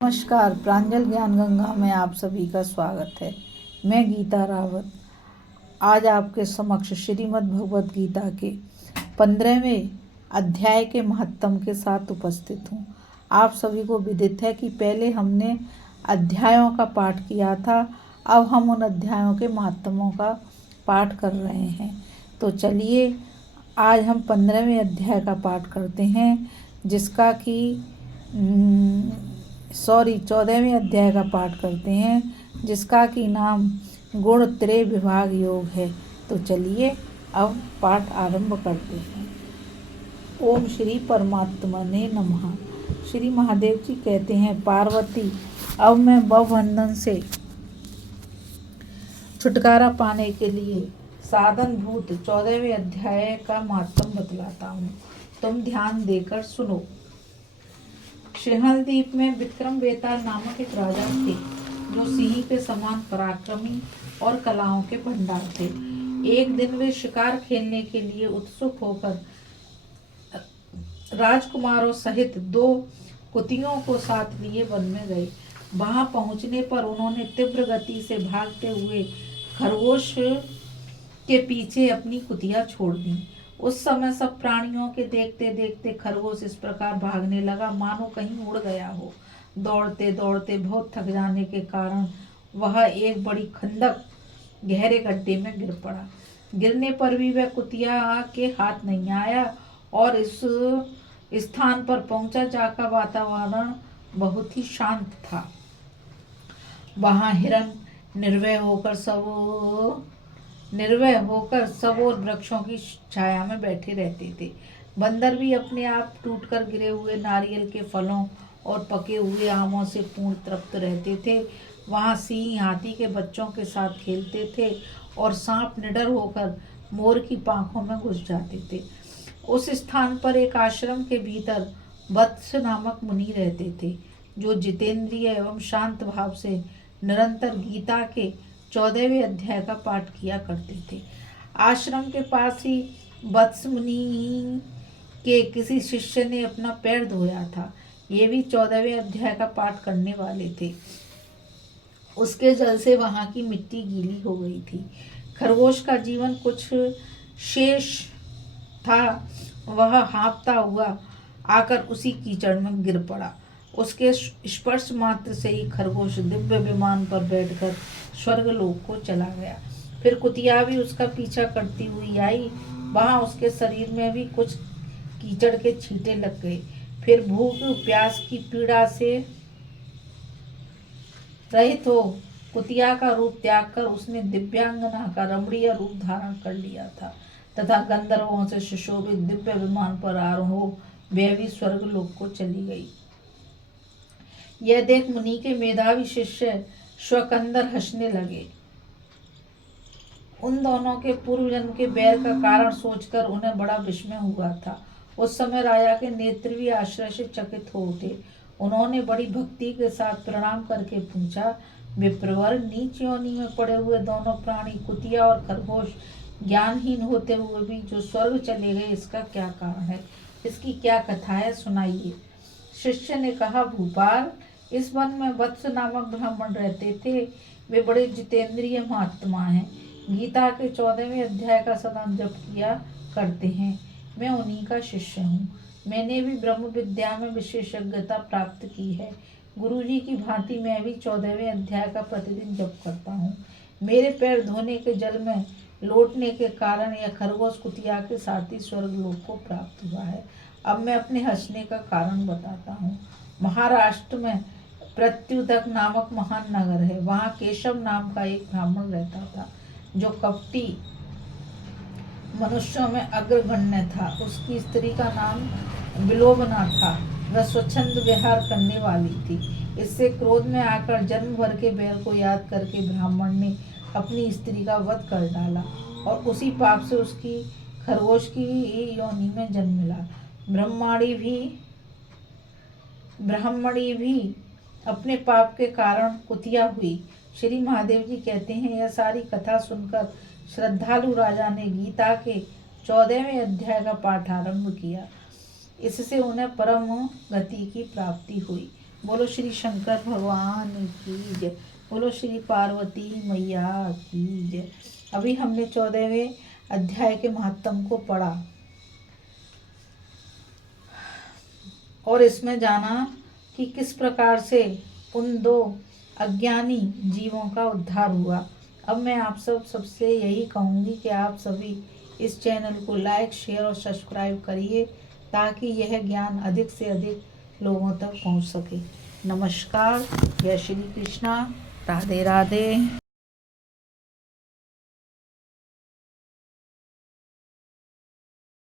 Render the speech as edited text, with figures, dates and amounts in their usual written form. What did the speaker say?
नमस्कार, प्रांजल ज्ञान गंगा में आप सभी का स्वागत है। मैं गीता रावत आज आपके समक्ष श्रीमद् भगवत गीता के 15वें अध्याय के महत्तम के साथ उपस्थित हूँ। आप सभी को विदित है कि पहले हमने अध्यायों का पाठ किया था, अब हम उन अध्यायों के महत्तमों का पाठ कर रहे हैं। तो चलिए आज हम 15वें अध्याय का पाठ करते हैं, जिसका कि 14वें अध्याय का पाठ करते हैं, जिसका कि नाम गुण त्रय विभाग योग है। तो चलिए अब पाठ आरंभ करते हैं। ओम श्री परमात्मने नमः। श्री महादेव जी कहते हैं, पार्वती अब मैं भवबंधन से छुटकारा पाने के लिए साधन भूत 14वें अध्याय का महत्व बतलाता हूँ, तुम ध्यान देकर सुनो। सिंहलद्वीप में विक्रम बेताल नामक एक राजा थे, जो सिंह के समान पराक्रमी और कलाओं के भंडार थे। एक दिन वे शिकार खेलने के लिए उत्सुक होकर राजकुमारों सहित 2 कुतियों को साथ लिए वन में गए। वहां पहुंचने पर उन्होंने तीव्र गति से भागते हुए खरगोश के पीछे अपनी कुतिया छोड़ दी। उस समय सब प्राणियों के देखते देखते खरगोश इस प्रकार भागने लगा मानो कहीं उड़ गया हो। दौड़ते दौड़ते बहुत थक जाने के कारण वह एक बड़ी खंदक गहरे गड्ढे में गिर पड़ा। गिरने पर भी वह कुतिया के हाथ नहीं आया और इस स्थान पर पहुंचा जहाँ वातावरण बहुत ही शांत था। वहां हिरन निर्भय होकर सब और वृक्षों की छाया में बैठे रहते थे। बंदर भी अपने आप टूटकर गिरे हुए नारियल के फलों और पके हुए आमों से पूर्ण तृप्त रहते थे। वहां सिंह हाथी के बच्चों के साथ खेलते थे और सांप निडर होकर मोर की पांखों में घुस जाते थे। उस स्थान पर एक आश्रम के भीतर वत्स नामक मुनि रहते थे, जो जितेंद्रिय एवं शांत भाव से निरंतर गीता के 14वें अध्याय का पाठ किया करते थे। आश्रम के पास ही वत्स मुनि के किसी शिष्य ने अपना पैर धोया था। ये भी 14वें अध्याय का पाठ करने वाले थे। उसके जल से वहां की मिट्टी गीली हो गई थी। खरगोश का जीवन कुछ शेष था। वह हाँफता हुआ आकर उसी कीचड़ में गिर पड़ा। उसके स्पर्श मात्र से ही खरगोश दिव्य विमान पर बैठकर स्वर्गलोक को चला गया। फिर कुतिया भी उसका पीछा करती हुई आई। वहां उसके शरीर में भी कुछ कीचड़ के छींटे लग गए। फिर भूख प्यास की पीड़ा से रहित हो कुतिया का रूप त्याग कर उसने दिव्यांगना का रमणीय रूप धारण कर लिया था तथा गंधर्वों से सुशोभित दिव्य विमान पर आरूढ़ हो वह भी स्वर्गलोक को चली गई। यह देख मुनि के मेधावी शिष्य श्वकंदर हंसने लगे। उन दोनों के पूर्व जन्म के बैर का कारण सोचकर उन्हें बड़ा विस्मय हुआ था। उस समय राजा के नेत्र भी आश्चर्य से चकित हो उठे। उन्होंने बड़ी भक्ति के साथ प्रणाम करके पूछा, विप्रवर, नीच योनि में पड़े हुए दोनों प्राणी कुतिया और खरगोश ज्ञानहीन होते हुए भी जो स्वर्ग चले गए, इसका क्या कारण है? इसकी क्या कथा है, सुनाइए। शिष्य ने कहा, भूपाल, इस वन में वत्स नामक ब्राह्मण रहते थे। वे बड़े जितेंद्रिय महात्मा हैं। गीता के 14वें अध्याय का सदा जप किया करते हैं। मैं उन्हीं का शिष्य हूँ। मैंने भी ब्रह्म विद्या में विशेषज्ञता प्राप्त की है। गुरुजी की भांति मैं भी 14वें अध्याय का प्रतिदिन जप करता हूँ। मेरे पैर धोने के जल में लौटने के कारण यह खरगोश कुतिया के साथ ही स्वर्गलोक को प्राप्त हुआ है। अब मैं अपने हंसने का कारण बताता हूँ। महाराष्ट्र में प्रत्युदक नामक महान नगर है। वहाँ केशव नाम का एक ब्राह्मण रहता था, जो कपटी मनुष्यों में अग्रगण्य था। उसकी स्त्री का नाम विलोबना था। वह स्वच्छंद विहार करने वाली थी। इससे क्रोध में आकर जन्म भर के बैर को याद करके ब्राह्मण ने अपनी स्त्री का वध कर डाला और उसी पाप से उसकी खरगोश की योनि में जन्म मिला। ब्राह्मणी भी अपने पाप के कारण कुतिया हुई। श्री महादेव जी कहते हैं, यह सारी कथा सुनकर श्रद्धालु राजा ने गीता के 14वें अध्याय का पाठ आरंभ किया। इससे उन्हें परम गति की प्राप्ति हुई। बोलो श्री शंकर भगवान की जय। बोलो श्री पार्वती मैया की जय। अभी हमने 14वें अध्याय के महात्म को पढ़ा और इसमें जाना कि किस प्रकार से उन 2 अज्ञानी जीवों का उद्धार हुआ। अब मैं आप सबसे यही कहूँगी कि आप सभी इस चैनल को लाइक, शेयर और सब्सक्राइब करिए ताकि यह ज्ञान अधिक से अधिक लोगों तक पहुँच सके। नमस्कार, जय श्री कृष्णा, राधे राधे।